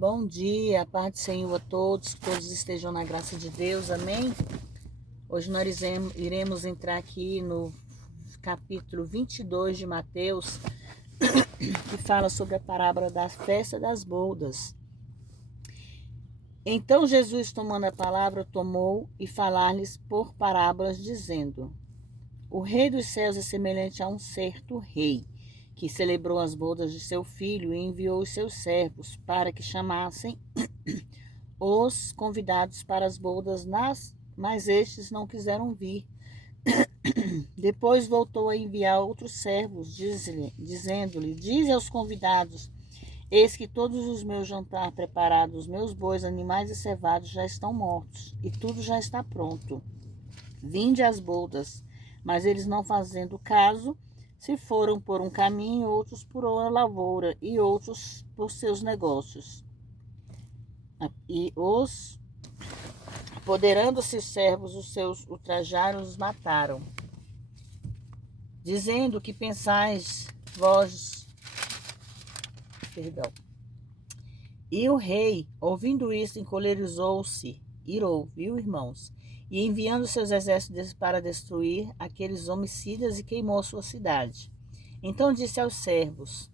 Bom dia, a paz do Senhor a todos, que todos estejam na graça de Deus, amém? Hoje nós iremos entrar aqui no capítulo 22 de Mateus, que fala sobre a parábola da festa das bodas. Então Jesus, tomando a palavra, tomou e falar-lhes por parábolas, dizendo: O rei dos céus é semelhante a um certo rei, que celebrou as bodas de seu filho e enviou os seus servos para que chamassem os convidados para as bodas, mas estes não quiseram vir. Depois voltou a enviar outros servos, dizendo-lhe: Dize aos convidados: Eis que todos os meus jantar preparados, os meus bois, animais e cevados já estão mortos, e tudo já está pronto. Vinde às bodas. Mas eles, não fazendo caso, se foram por um caminho, outros por uma lavoura, e outros por seus negócios. E apoderando-se os servos, os seus ultrajaram, os mataram. Dizendo: que pensais vós? Perdão. E o rei, ouvindo isso, encolerizou-se, irou, viu, irmãos? E enviando seus exércitos para destruir aqueles homicidas, e queimou sua cidade. Então disse aos servos: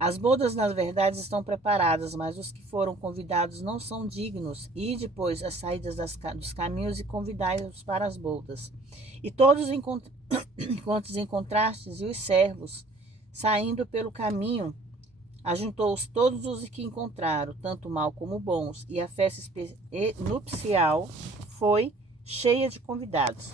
As bodas, na verdade, estão preparadas, mas os que foram convidados não são dignos. E depois as saídas dos caminhos e convidai-os para as bodas. E todos quantos encontrastes, e os servos, saindo pelo caminho, ajuntou-os todos os que encontraram, tanto mal como bons, e a festa nupcial foi cheia de convidados.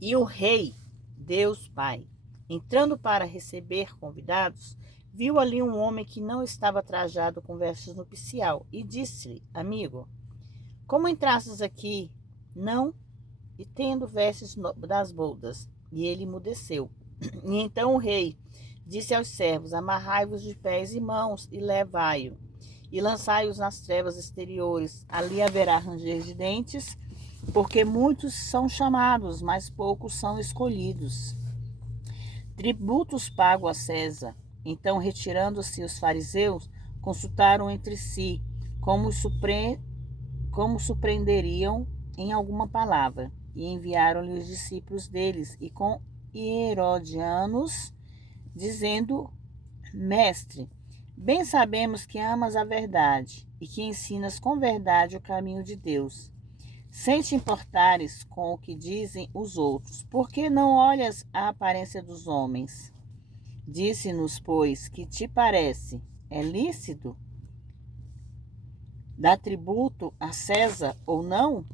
E o rei, Deus Pai, entrando para receber convidados, viu ali um homem que não estava trajado com vestes nupcial, e disse-lhe: Amigo, como entrastes aqui, não e tendo vestes das bodas? E ele emudeceu. E então o rei disse aos servos: Amarrai-vos de pés e mãos, e levai-o, e lançai-os nas trevas exteriores. Ali haverá ranger de dentes, porque muitos são chamados, mas poucos são escolhidos. Tributos pago a César. Então, retirando-se os fariseus, consultaram entre si como surpreenderiam em alguma palavra, e enviaram-lhe os discípulos deles, e com Herodianos, dizendo: Mestre, bem sabemos que amas a verdade, e que ensinas com verdade o caminho de Deus. Sem te importares com o que dizem os outros, por que não olhas a aparência dos homens? Disse-nos, pois, que te parece? É lícito dar tributo a César ou não?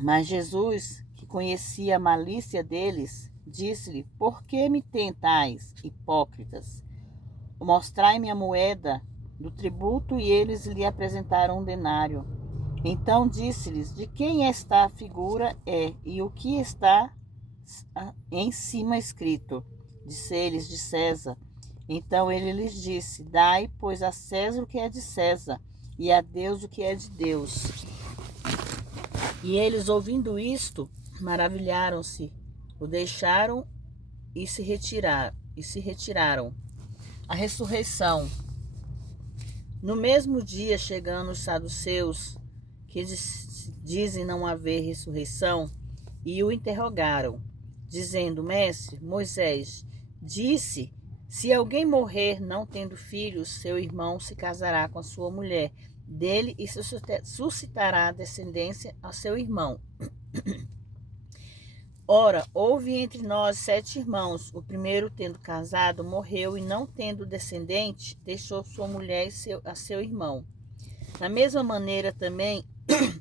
Mas Jesus, que conhecia a malícia deles, disse-lhe: Por que me tentais, hipócritas? Mostrai-me a moeda do tributo. E eles lhe apresentaram um denário. Então disse-lhes: De quem esta figura é, e o que está em cima escrito? Disse-lhes: De César. Então ele lhes disse: Dai, pois, a César o que é de César, e a Deus o que é de Deus. E eles, ouvindo isto, maravilharam-se, o deixaram e se retiraram. A ressurreição. No mesmo dia, chegando os saduceus, que dizem não haver ressurreição, e o interrogaram, dizendo: Mestre, Moisés disse: se alguém morrer não tendo filhos, seu irmão se casará com a sua mulher, dele e suscitará descendência a seu irmão. Ora, houve entre nós 7 irmãos. O primeiro, tendo casado, morreu, e não tendo descendente, deixou sua mulher a seu irmão. Da mesma maneira também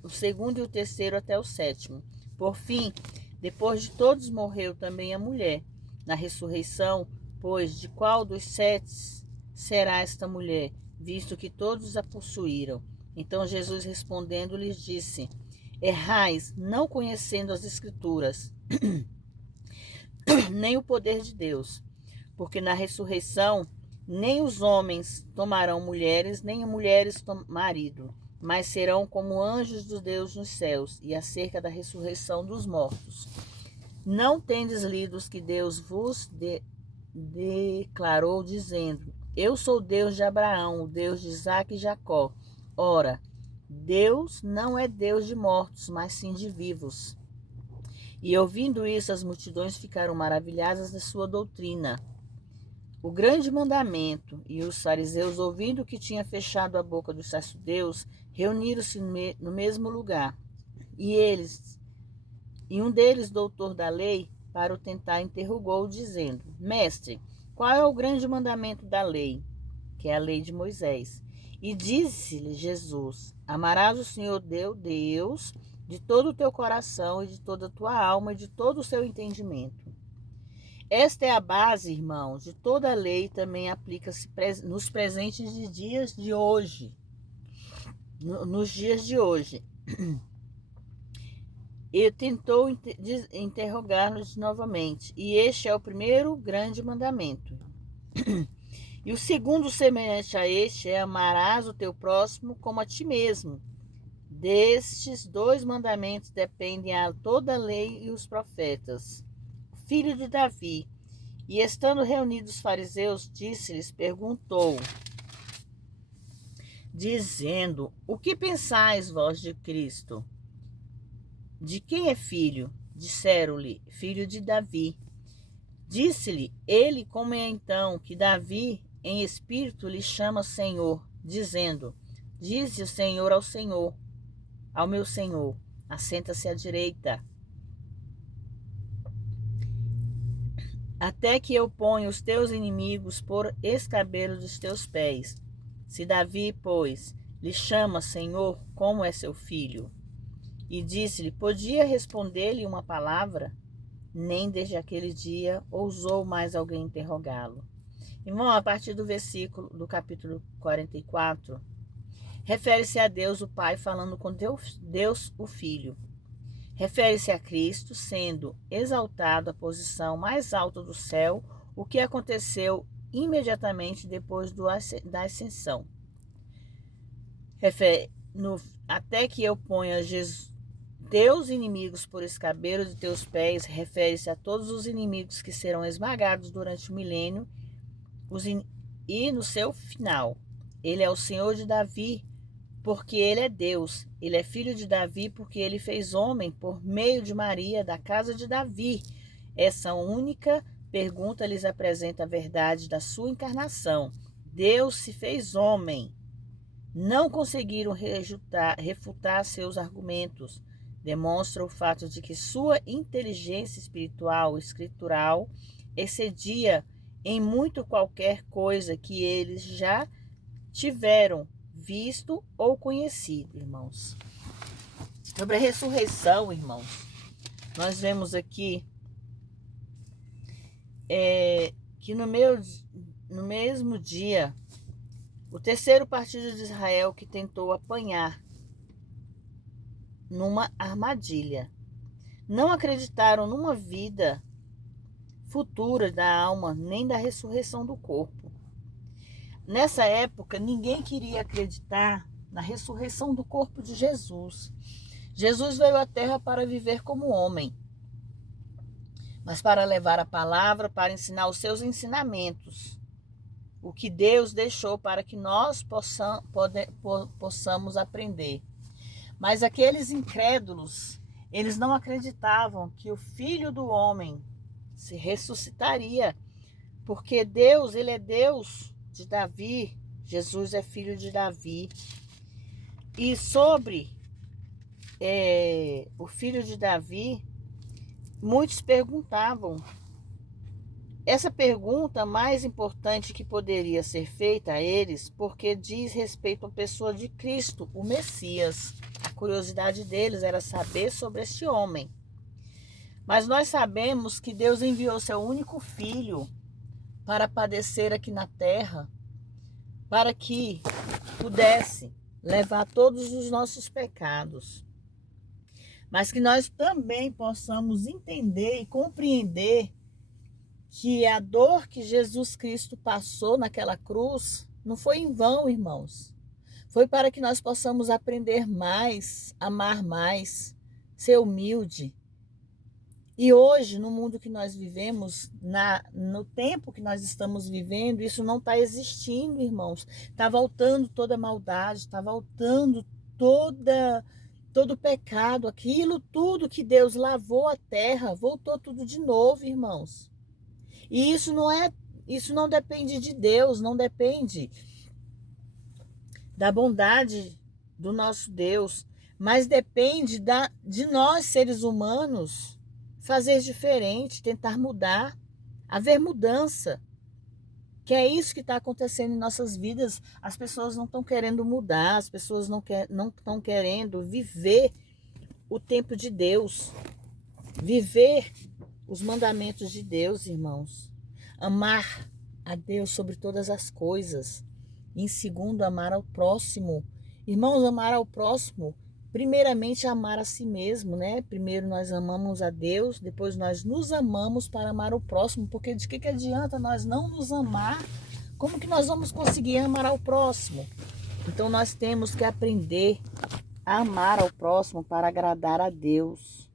o segundo e o terceiro até o 7º. Por fim, depois de todos, morreu também a mulher. Na ressurreição, pois, de qual dos 7 será esta mulher, visto que todos a possuíram? Então Jesus, respondendo, lhes disse: Errais, não conhecendo as Escrituras, nem o poder de Deus, porque na ressurreição nem os homens tomarão mulheres, nem mulheres marido, mas serão como anjos de Deus nos céus. E acerca da ressurreição dos mortos, não tendes lido que Deus vos declarou, dizendo: Eu sou o Deus de Abraão, o Deus de Isaque e Jacó. Ora, Deus não é Deus de mortos, mas sim de vivos. E ouvindo isso, as multidões ficaram maravilhadas da sua doutrina. O grande mandamento, e os fariseus, ouvindo que tinha fechado a boca dos saduceus, reuniram-se no mesmo lugar. E um deles, doutor da lei, para o tentar, interrogou, dizendo: Mestre, qual é o grande mandamento da lei? Que é a lei de Moisés. E disse-lhe Jesus: Amarás o Senhor teu Deus de todo o teu coração e de toda a tua alma e de todo o seu entendimento. Esta é a base, irmãos, de toda a lei, também aplica-se nos presentes de dias de hoje. Nos dias de hoje. E tentou interrogar-nos novamente. E este é o primeiro grande mandamento. E o segundo, semelhante a este, é: amarás o teu próximo como a ti mesmo. Destes dois mandamentos dependem toda a lei e os profetas. Filho de Davi. E estando reunidos os fariseus, disse-lhes, perguntou, dizendo: O que pensais vós de Cristo? De quem é filho? Disseram-lhe: Filho de Davi. Disse-lhe ele: Como é então que Davi, em espírito, lhe chama Senhor, dizendo: Dize o Senhor ao meu Senhor, assenta-se à direita, até que eu ponha os teus inimigos por escabelo dos teus pés. Se Davi, pois, lhe chama Senhor, como é seu filho? E disse-lhe: Podia responder-lhe uma palavra? Nem desde aquele dia ousou mais alguém interrogá-lo. Irmão, a partir do versículo do capítulo 44, refere-se a Deus o Pai falando com Deus o Filho. Refere-se a Cristo sendo exaltado à posição mais alta do céu, o que aconteceu imediatamente depois da ascensão. Até que eu ponha teus inimigos por escabelo de teus pés, refere-se a todos os inimigos que serão esmagados durante o milênio e no seu final. Ele é o Senhor de Davi, porque ele é Deus. Ele é filho de Davi, porque ele fez homem por meio de Maria, da casa de Davi. Essa única pergunta lhes apresenta a verdade da sua encarnação. Deus se fez homem. Não conseguiram refutar seus argumentos. Demonstra o fato de que sua inteligência espiritual, escritural, excedia em muito qualquer coisa que eles já tiveram visto ou conhecido, irmãos. Sobre a ressurreição, irmãos, nós vemos aqui que no mesmo dia, o terceiro partido de Israel que tentou apanhar numa armadilha. Não acreditaram numa vida futura da alma, nem da ressurreição do corpo. Nessa época, ninguém queria acreditar na ressurreição do corpo de Jesus. Jesus veio à Terra para viver como homem, mas para levar a palavra, para ensinar os seus ensinamentos, o que Deus deixou para que nós possamos aprender. Mas aqueles incrédulos, eles não acreditavam que o Filho do Homem se ressuscitaria, porque Deus, ele é Deus de Davi, Jesus é filho de Davi. E sobre o filho de Davi, muitos perguntavam. Essa pergunta mais importante que poderia ser feita a eles, porque diz respeito à pessoa de Cristo, o Messias. A curiosidade deles era saber sobre este homem. Mas nós sabemos que Deus enviou seu único filho para padecer aqui na terra, para que pudesse levar todos os nossos pecados. Mas que nós também possamos entender e compreender que a dor que Jesus Cristo passou naquela cruz não foi em vão, irmãos. Foi para que nós possamos aprender mais, amar mais, ser humilde E hoje, no mundo que nós vivemos, no tempo que nós estamos vivendo, isso não está existindo, irmãos. Está voltando toda a maldade, está voltando toda todo o pecado, aquilo tudo que Deus lavou a terra, voltou tudo de novo, irmãos. E isso não depende de Deus, não depende da bondade do nosso Deus, mas depende de nós, seres humanos, fazer diferente, tentar mudar, haver mudança. Que é isso que está acontecendo em nossas vidas. As pessoas não estão querendo mudar, as pessoas não estão querendo viver o tempo de Deus, viver os mandamentos de Deus, irmãos. Amar a Deus sobre todas as coisas. Em segundo, amar ao próximo. Irmãos, amar ao próximo, primeiramente amar a si mesmo, né? Primeiro nós amamos a Deus, depois nós nos amamos para amar o próximo, porque de que adianta nós não nos amar? Como que nós vamos conseguir amar ao próximo? Então nós temos que aprender a amar ao próximo para agradar a Deus.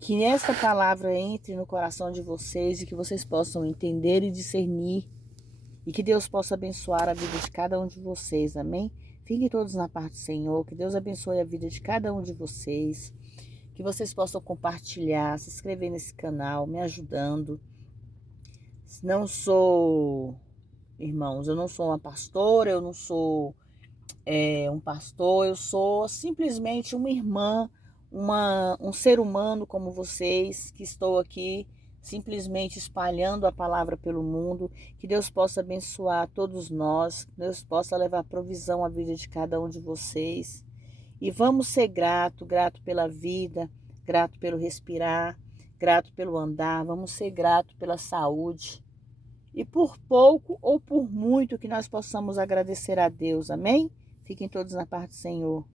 Que esta palavra entre no coração de vocês e que vocês possam entender e discernir. E que Deus possa abençoar a vida de cada um de vocês, amém? Fiquem todos na paz do Senhor, que Deus abençoe a vida de cada um de vocês. Que vocês possam compartilhar, se inscrever nesse canal, me ajudando. Não sou, irmãos, eu não sou uma pastora, eu não sou um pastor, eu sou simplesmente uma irmã, um ser humano como vocês, que estou aqui simplesmente espalhando a palavra pelo mundo. Que Deus possa abençoar todos nós, que Deus possa levar provisão à vida de cada um de vocês. E vamos ser grato pela vida, grato pelo respirar, grato pelo andar, vamos ser grato pela saúde. E por pouco ou por muito que nós possamos agradecer a Deus, amém? Fiquem todos na paz do Senhor.